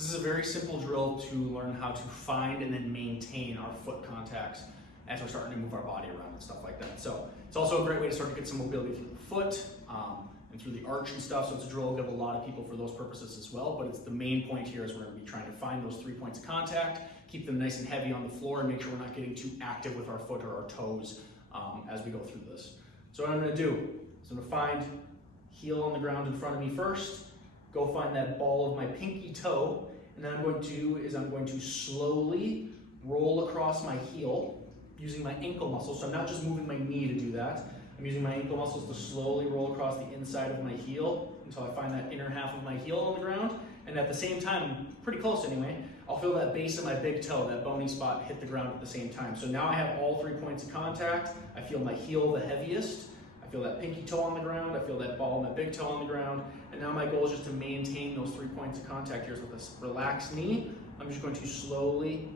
This is a very simple drill to learn how to find and then maintain our foot contacts as we're starting to move our body around and stuff like that. So it's also a great way to start to get some mobility through the foot and through the arch and stuff. So it's a drill we'll give a lot of people for those purposes as well. But it's the main point here is we're going to be trying to find those 3 points of contact, keep them nice and heavy on the floor, and make sure we're not getting too active with our foot or our toes as we go through this. So what I'm going to do is I'm going to find heel on the ground in front of me first, go find that ball of my pinky toe, and then I'm going to slowly roll across my heel using my ankle muscles. So I'm not just moving my knee to do that. I'm using my ankle muscles to slowly roll across the inside of my heel until I find that inner half of my heel on the ground. And at the same time, pretty close anyway, I'll feel that base of my big toe, that bony spot, hit the ground at the same time. So now I have all 3 points of contact. I feel my heel the heaviest. I feel that pinky toe on the ground. I feel that ball of my big toe on the ground. And now my goal is just to maintain those 3 points of contact here. So with this relaxed knee, I'm just going to slowly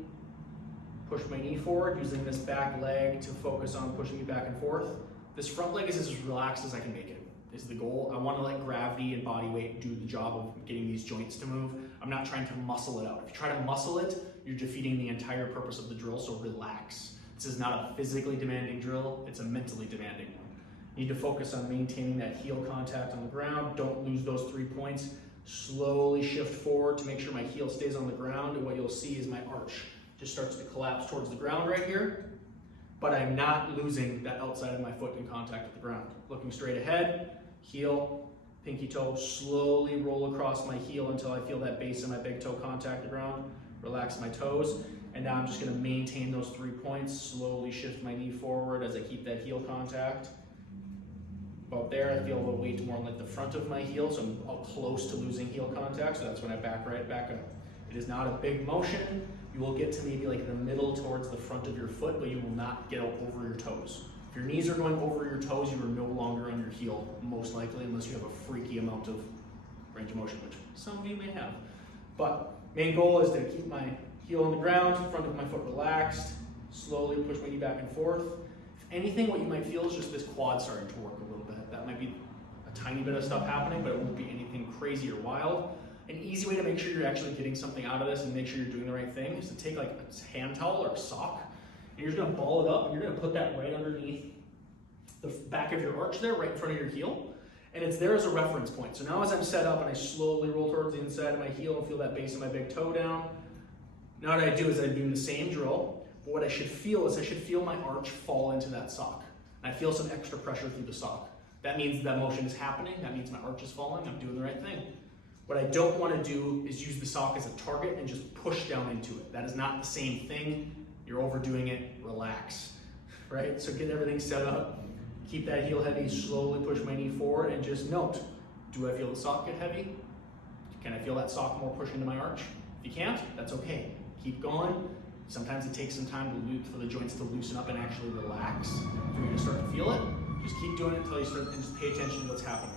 push my knee forward, using this back leg to focus on pushing me back and forth. This front leg is as relaxed as I can make it, is the goal. I want to let gravity and body weight do the job of getting these joints to move. I'm not trying to muscle it out. If you try to muscle it, you're defeating the entire purpose of the drill, so relax. This is not a physically demanding drill, it's a mentally demanding one. You need to focus on maintaining that heel contact on the ground. Don't lose those 3 points. Slowly shift forward to make sure my heel stays on the ground, and what you'll see is my arch just starts to collapse towards the ground right here, but I'm not losing that outside of my foot in contact with the ground. Looking straight ahead, heel, pinky toe, slowly roll across my heel until I feel that base of my big toe contact the ground, relax my toes, and now I'm just gonna maintain those 3 points, slowly shift my knee forward as I keep that heel contact. About there, I feel a little weight more like the front of my heel, so I'm close to losing heel contact, so that's when I back right back up. It is not a big motion. You will get to maybe like the middle towards the front of your foot, but you will not get over your toes. If your knees are going over your toes, you are no longer on your heel, most likely, unless you have a freaky amount of range of motion, which some of you may have. But main goal is to keep my heel on the ground, front of my foot relaxed, slowly push my knee back and forth. If anything, what you might feel is just this quad starting to work a little bit. That might be a tiny bit of stuff happening, but it won't be anything crazy or wild. An easy way to make sure you're actually getting something out of this and make sure you're doing the right thing is to take like a hand towel or a sock, and you're just gonna ball it up, and you're gonna put that right underneath the back of your arch there, right in front of your heel, and it's there as a reference point. So now as I'm set up and I slowly roll towards the inside of my heel and feel that base of my big toe down, now what I do is I'm doing the same drill, but what I should feel is I should feel my arch fall into that sock. And I feel some extra pressure through the sock. That means that motion is happening, that means my arch is falling, I'm doing the right thing. What I don't want to do is use the sock as a target and just push down into it. That is not the same thing. You're overdoing it. Relax, right? So get everything set up. Keep that heel heavy, slowly push my knee forward, and just note, do I feel the sock get heavy? Can I feel that sock more push into my arch? If you can't, that's okay. Keep going. Sometimes it takes some time for the joints to loosen up and actually relax for you to start to feel it. Just keep doing it until you start and just pay attention to what's happening.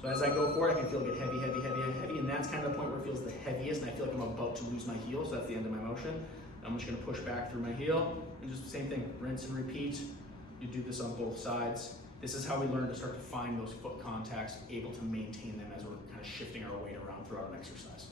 So as I go forward, I can feel it get heavy, heavy, heavy, heavy, and that's kind of the point where it feels the heaviest, and I feel like I'm about to lose my heel, so that's the end of my motion. I'm just gonna push back through my heel, and just the same thing, rinse and repeat. You do this on both sides. This is how we learn to start to find those foot contacts, able to maintain them as we're kind of shifting our weight around throughout an exercise.